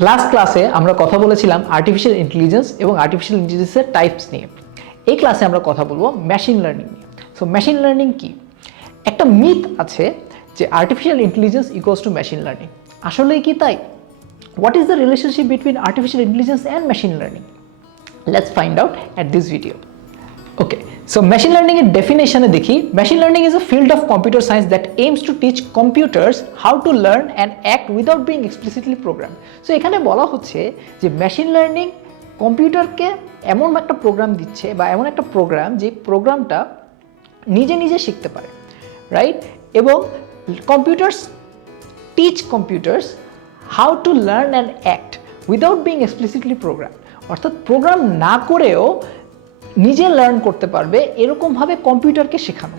Last ক্লাসে আমরা কথা বলেছিলাম আর্টিফিশিয়াল ইন্টেলিজেন্স এবং আর্টিফিশিয়াল ইন্টেলিজেন্সের টাইপস নিয়ে। এই ক্লাসে আমরা কথা বলবো মেশিন লার্নিং নিয়ে। সো মেশিন লার্নিং কি? একটা মিথ আছে যে artificial intelligence equals to machine learning. আসলেই কি তাই? What is the relationship between artificial intelligence and machine learning? Let's find out at this video. Okay, so machine learning in definition দেখি, machine learning is a field of computer science that aims to teach computers how to learn and act without being explicitly programmed. So এখানে বলা হচ্ছে যে machine learning কম্পিউটারকে এমন একটা programme দিচ্ছে বা এমন একটা প্রোগ্রাম যে প্রোগ্রামটা নিজে নিজে শিখতে পারে, রাইট? এবং computers teach computers how to learn and act without being explicitly program, অর্থাৎ প্রোগ্রাম না করেও নিজে লার্ন করতে পারবে এরকমভাবে কম্পিউটারকে শেখানো।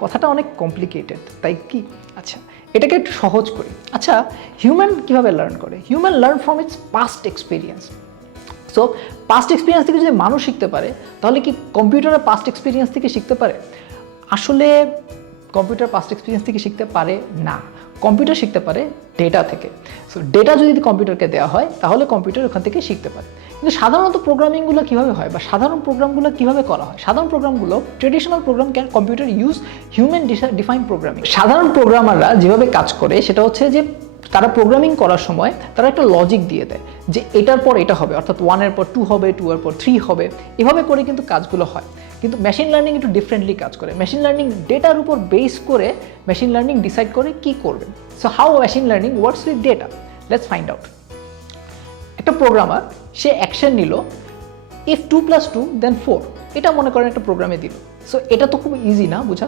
কথাটা অনেক কমপ্লিকেটেড, তাই কি? আচ্ছা, এটাকে একটু সহজ করি। আচ্ছা, হিউম্যান কীভাবে লার্ন করে? Human learn from its past experience. So past experience থেকে যদি মানুষ শিখতে পারে, তাহলে কি কম্পিউটারের পাস্ট এক্সপিরিয়েন্স থেকে শিখতে পারে? আসলে কম্পিউটার পাস্ট এক্সপিরিয়েন্স থেকে শিখতে পারে না। কম্পিউটার শিখতে পারে ডেটা থেকে। সো ডেটা যদি কম্পিউটারকে দেওয়া হয়, তাহলে কম্পিউটার ওখান থেকে শিখতে পারে। কিন্তু সাধারণত প্রোগ্রামিংগুলো কীভাবে হয় বা সাধারণ প্রোগ্রামগুলো কীভাবে করা হয়? সাধারণ প্রোগ্রামগুলো, traditional program can computer use human define programming. সাধারণ প্রোগ্রামাররা যেভাবে কাজ করে সেটা হচ্ছে যে তারা প্রোগ্রামিং করার সময় তারা একটা লজিক দিয়ে দেয় যে এটার পর এটা হবে, অর্থাৎ 1-এর পর 2 হবে, 2-এর পর 3 হবে, এভাবে করে কিন্তু কাজগুলো হয়। কিন্তু মেশিন লার্নিং একটু ডিফারেন্টলি কাজ করে। মেশিন লার্নিং ডেটার উপর বেস করে মেশিন লার্নিং ডিসাইড করে কী করবে। So how machine learning works with data, let's find out. একটা প্রোগ্রামার সে অ্যাকশন নিল, ইফ 2 + 2 then 4, এটা মনে করেন একটা প্রোগ্রামে দিল। সো এটা তো খুব ইজি না বোঝা,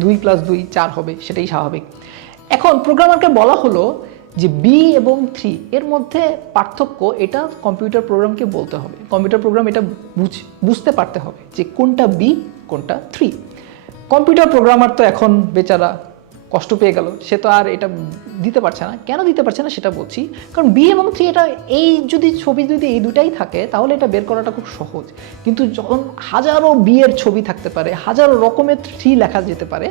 2 + 2 4 হবে, সেটাই স্বাভাবিক। এখন প্রোগ্রামারকে বলা হলো যে বি এবং 3 এর মধ্যে পার্থক্য এটা কম্পিউটার প্রোগ্রামকে বলতে হবে। কম্পিউটার প্রোগ্রাম এটা বুঝতে পারতে হবে যে কোনটা বি কোনটা 3। কম্পিউটার প্রোগ্রামার তো এখন বেচারা কষ্ট পেয়ে গেল, সে তো আর এটা দিতে পারছে না। কেন দিতে পারছে না সেটা বলছি, কারণ বি এবং 3 এটা এই ছবি যদি এই দুটাই থাকে তাহলে এটা বের করাটা খুব সহজ। কিন্তু যখন হাজারো বি এর ছবি থাকতে পারে, হাজারো রকমের 3 লেখা যেতে পারে,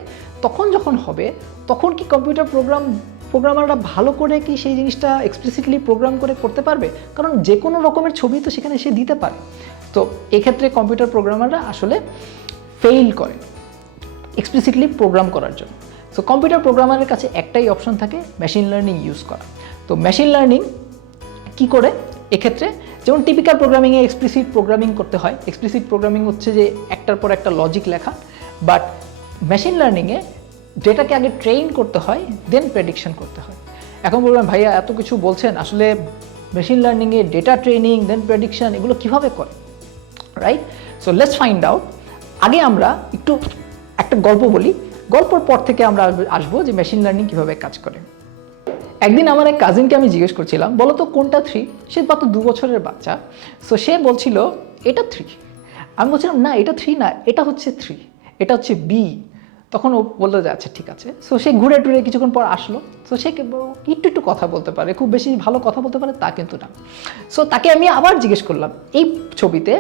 যখন হবে তখন কি কম্পিউটার প্রোগ্রামাররা ভালো করে কি সেই জিনিসটা এক্সপ্লিসিটলি প্রোগ্রাম করে করতে পারবে? কারণ যে কোনো রকমের ছবি তো সেখানে সে দিতে পারে। তো এক্ষেত্রে কম্পিউটার প্রোগ্রামাররা আসলে ফেইল করে এক্সপ্লিসিটলি প্রোগ্রাম করার জন্য। সো কম্পিউটার প্রোগ্রামারের কাছে একটাই অপশন থাকে, মেশিন লার্নিং ইউজ করা। তো মেশিন লার্নিং কি করে এক্ষেত্রে? যেমন টিপিক্যাল প্রোগ্রামিংয়ে এক্সপ্লিসিট প্রোগ্রামিং করতে হয়। এক্সপ্লিসিট প্রোগ্রামিং হচ্ছে যে একটার পর একটা লজিক লেখা। বাট মেশিন লার্নিংয়ে ডেটাকে আগে ট্রেইন করতে হয়, দেন প্রেডিকশন করতে হয়। এখন বলবেন ভাইয়া এত কিছু বলছেন, আসলে মেশিন লার্নিংয়ে ডেটা ট্রেনিং দেন প্রেডিকশন এগুলো কীভাবে করে, right? So let's find out. আগে আমরা একটু একটা গল্প বলি, গল্পর পর থেকে আমরা আসবো যে মেশিন লার্নিং কীভাবে কাজ করে। একদিন আমার এক কাজিনকে আমি জিজ্ঞেস করছিলাম, বলো তো কোনটা 3? সে মাত্র 2 বছরের বাচ্চা। সো সে বলছিল এটা 3। আমি বলছিলাম না, এটা 3 না, এটা হচ্ছে 3, এটা হচ্ছে বি। তখন ও বললো যে আচ্ছা ঠিক আছে। সো সে ঘুরে টুরে কিছুক্ষণ পর আসলো। সো সে একটু কথা বলতে পারে, খুব বেশি ভালো কথা বলতে পারে তা কিন্তু না। সো তাকে আমি আবার জিজ্ঞেস করলাম এই ছবিতে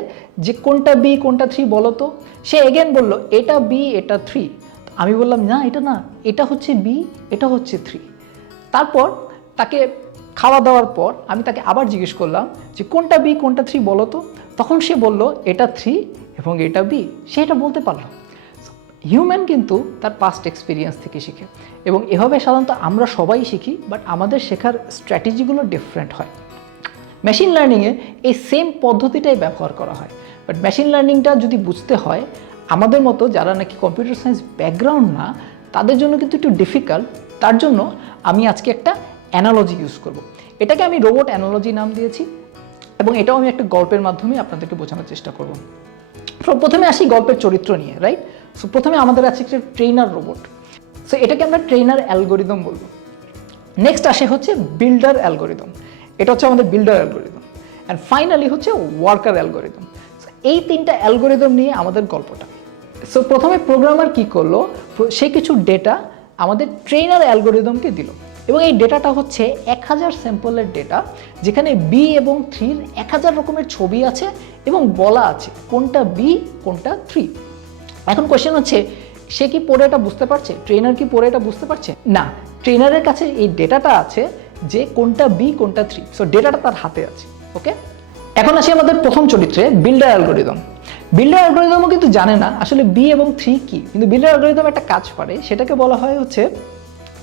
যে কোনটা বি কোনটা 3 বলো তো। সে এগেন বললো এটা বি এটা 3। আমি বললাম না, এটা হচ্ছে বি, এটা হচ্ছে 3। তারপর তাকে খাওয়া দাওয়ার পর আমি তাকে আবার জিজ্ঞেস করলাম যে কোনটা বি কোনটা 3 বলো তো। তখন সে বলল এটা 3 এবং এটা বি। সে এটা বলতে পারলো। হিউম্যান কিন্তু তার পাস্ট এক্সপিরিয়েন্স থেকে শিখে এবং এভাবে সাধারণত আমরা সবাই শিখি, বাট আমাদের শেখার স্ট্র্যাটেজিগুলো ডিফারেন্ট হয়। মেশিন লার্নিংয়ে এই সেম পদ্ধতিটাই ব্যবহার করা হয়। বাট মেশিন লার্নিংটা যদি বুঝতে হয়, আমাদের মতো যারা নাকি কম্পিউটার সায়েন্স ব্যাকগ্রাউন্ড না, তাদের জন্য কিন্তু একটু ডিফিকাল্ট। তার জন্য আমি আজকে একটা অ্যানালজি ইউজ করব। এটাকে আমি রোবট অ্যানালজি নাম দিয়েছি এবং এটাও আমি একটা গল্পের মাধ্যমে আপনাদেরকে বোঝানোর চেষ্টা করব। প্রথমে আসি গল্পের চরিত্র নিয়ে, রাইট? সো প্রথমে আমাদের আছে একটা ট্রেনার রোবট। সো এটাকে আমরা ট্রেনার অ্যালগোরিদম বলবো। নেক্সট আসে হচ্ছে বিল্ডার অ্যালগোরিদম, এটা হচ্ছে আমাদের বিল্ডার অ্যালগোরিদম। অ্যান্ড ফাইনালি হচ্ছে ওয়ার্কার অ্যালগোরিদম। এই 3টা অ্যালগোরিদম নিয়ে আমাদের গল্পটা। সো প্রথমে প্রোগ্রামার কি করলো, সে কিছু ডেটা আমাদের ট্রেনার অ্যালগোরিদমকে দিল এবং এই ডেটাটা হচ্ছে 1000 স্যাম্পলের ডেটা, যেখানে বি এবং 3-র 1000 রকমের ছবি আছে এবং বলা আছে কোনটা বি কোনটা 3। এখন কোয়েশ্চেন হচ্ছে সে কি পড়ে এটা বুঝতে পারছে? ট্রেনার কি পড়ে এটা বুঝতে পারছে? না, ট্রেনারের কাছে এই ডেটাটা আছে যে কোনটা বি কোনটা থ্রি। সো ডেটাটা তার হাতে আছে। ওকে, এখন আসি আমাদের প্রথম চরিত্রে, বিল্ডার অ্যালগরিদম। বিল্ডার অ্যালগরিদমও কিন্তু জানে না আসলে বি এবং থ্রি কি, কিন্তু বিল্ডার অ্যালগরিদম একটা কাজ পারে, সেটাকে বলা হয় হচ্ছে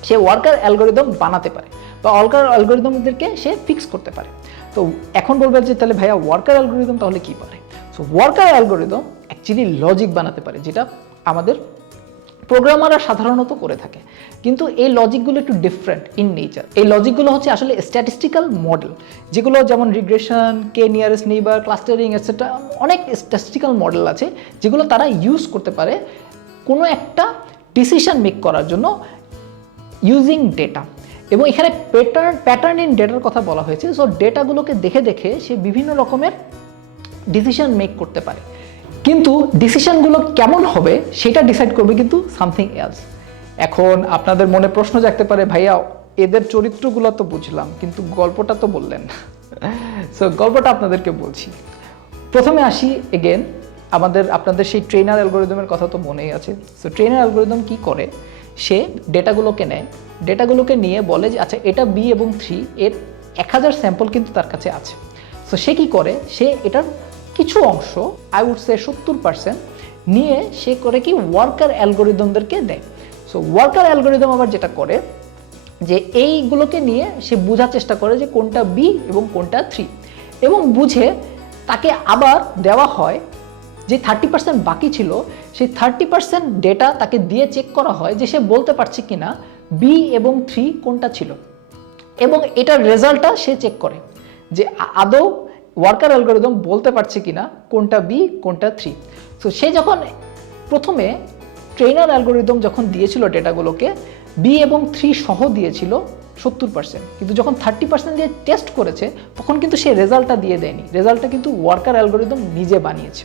সে ওয়ার্কার অ্যালগরিদম বানাতে পারে বা ওয়ার্কার অ্যালগরিদমদেরকে সে ফিক্স করতে পারে। তো এখন বলবে যে তাহলে ভাইয়া ওয়ার্কার অ্যালগরিদম তাহলে কি পারে? So worker algorithm actually logic বানাতে পারে, যেটা আমাদের প্রোগ্রামাররা সাধারণত করে থাকে, কিন্তু এই লজিকগুলো একটু ডিফারেন্ট ইন নেচার। এই লজিকগুলো হচ্ছে আসলে স্ট্যাটিস্টিক্যাল মডেল, যেগুলো যেমন রিগ্রেশন, কে নিয়ারেস্ট নেইবার, ক্লাস্টারিং এটসেট্রা, অনেক স্ট্যাটিস্টিক্যাল মডেল আছে যেগুলো তারা ইউজ করতে পারে কোনো একটা ডিসিশন মেক করার জন্য ইউজিং ডেটা। এবং এখানে প্যাটার্ন ইন ডেটার কথা বলা হয়েছে। সো ডেটাগুলোকে দেখে দেখে সে বিভিন্ন রকমের ডিসিশন মেক করতে পারে, কিন্তু ডিসিশনগুলো কেমন হবে সেটা ডিসাইড করবে কিন্তু সামথিং এলস। এখন আপনাদের মনে প্রশ্ন জাগতে পারে, ভাইয়া এদের চরিত্রগুলো তো বুঝলাম কিন্তু গল্পটা তো বললেন না। সো গল্পটা আপনাদেরকে বলছি। প্রথমে আসি এগেন আপনাদের সেই ট্রেনার অ্যালগরিদমের কথা তো মনেই আছে। সো ট্রেনার অ্যালগরিদম কি করে, সে ডেটাগুলোকে নেয়, ডেটাগুলোকে নিয়ে বলে যে আচ্ছা এটা বি এবং থ্রি, এর 1000 স্যাম্পল কিন্তু তার কাছে আছে। সো সে কি করে, সে এটার কিছু অংশ, আই উড সে 70% নিয়ে সে করে কি ওয়ার্কার অ্যালগরিদমদেরকে দেয়। সো ওয়ার্কার অ্যালগরিদম আবার যেটা করে যে এইগুলোকে নিয়ে সে বোঝার চেষ্টা করে যে কোনটা বি এবং কোনটা থ্রি, এবং বুঝে তাকে আবার দেওয়া হয় যে 30% বাকি ছিল, সেই 30% ডেটা তাকে দিয়ে চেক করা হয় যে সে বলতে পারছে কিনা বি এবং থ্রি কোনটা ছিল, এবং এটার রেজাল্টটা সে চেক করে যে আদৌ ওয়ার্কার অ্যালগরিদম বলতে পারছে কিনা কোনটা বি কোনটা থ্রি। সো সে যখন প্রথমে ট্রেনার অ্যালগরিদম যখন দিয়েছিল ডেটাগুলোকে, বি এবং থ্রি সহ দিয়েছিল 70%, কিন্তু যখন 30% দিয়ে টেস্ট করেছে তখন কিন্তু সে রেজাল্টটা দিয়ে দেয়নি, রেজাল্টটা কিন্তু ওয়ার্কার অ্যালগরিদম নিজে বানিয়েছে।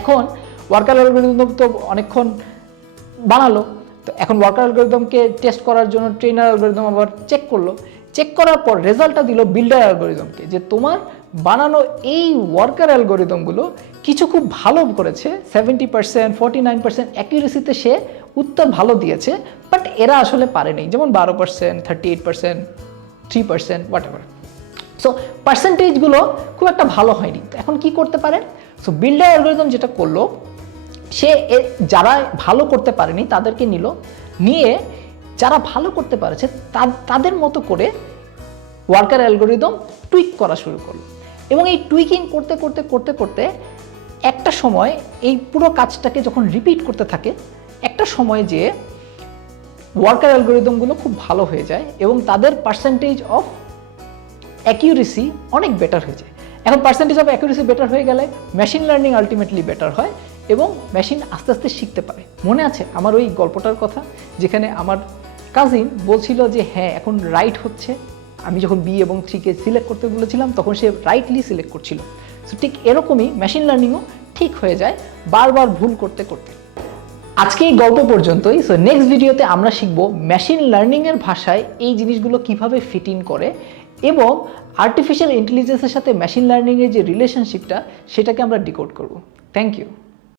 এখন ওয়ার্কার অ্যালগরিদম তো অনেকক্ষণ বানালো, তো এখন ওয়ার্কার অ্যালগরিদমকে টেস্ট করার জন্য ট্রেনার অ্যালগরিদম আবার চেক করলো, চেক করার পর রেজাল্টটা দিল বিল্ডার অ্যালগরিদমকে যে তোমার বানানো এই ওয়ার্কার অ্যালগরিদমগুলো কিছু খুব ভালো করেছে, 70%, 49% অ্যাকিউরেসিতে সে উত্তর ভালো দিয়েছে, বাট এরা আসলে পারেনি, যেমন 12%, 38%, 3%, হোয়াটএভার। সো পার্সেন্টেজগুলো খুব একটা ভালো হয়নি। এখন কি করতে পারেন? সো বিল্ডার অ্যালগরিদম যেটা করলো, সে যারা ভালো করতে পারেনি তাদেরকে নিয়ে যারা ভালো করতে পারেছে তাদের মতো করে ওয়ার্কার অ্যালগরিদম টুইক করা শুরু করলো, এবং এই টুইকিং করতে করতে করতে করতে একটা সময় এই পুরো কাজটাকে যখন রিপিট করতে থাকে, একটা সময় যে ওয়ার্কার অ্যালগরিদমগুলো খুব ভালো হয়ে যায় এবং তাদের পার্সেন্টেজ অফ অ্যাকিউরেসি অনেক বেটার হয়ে যায়। এখন পার্সেন্টেজ অফ অ্যাকিউরেসি বেটার হয়ে গেলে মেশিন লার্নিং আলটিমেটলি বেটার হয় এবং মেশিন আস্তে আস্তে শিখতে পারে। মনে আছে আমার ওই গল্পটার কথা, যেখানে আমার কাজিন বলছিল যে হ্যাঁ এখন রাইট হচ্ছে, আমি যখন বি এবং থ্রিকে সিলেক্ট করতে বলেছিলাম তখন সে রাইটলি সিলেক্ট করছিল। সো ঠিক এরকমই মেশিন লার্নিংও ঠিক হয়ে যায় বারবার ভুল করতে করতে। আজকে এই গল্প পর্যন্তই। সো নেক্সট ভিডিওতে আমরা শিখব মেশিন লার্নিংয়ের ভাষায় এই জিনিসগুলো কিভাবে ফিট ইন করে এবং আর্টিফিশিয়াল ইন্টেলিজেন্সের সাথে মেশিন লার্নিংয়ের যে রিলেশনশিপটা সেটাকে আমরা ডিকোড করব। Thank you.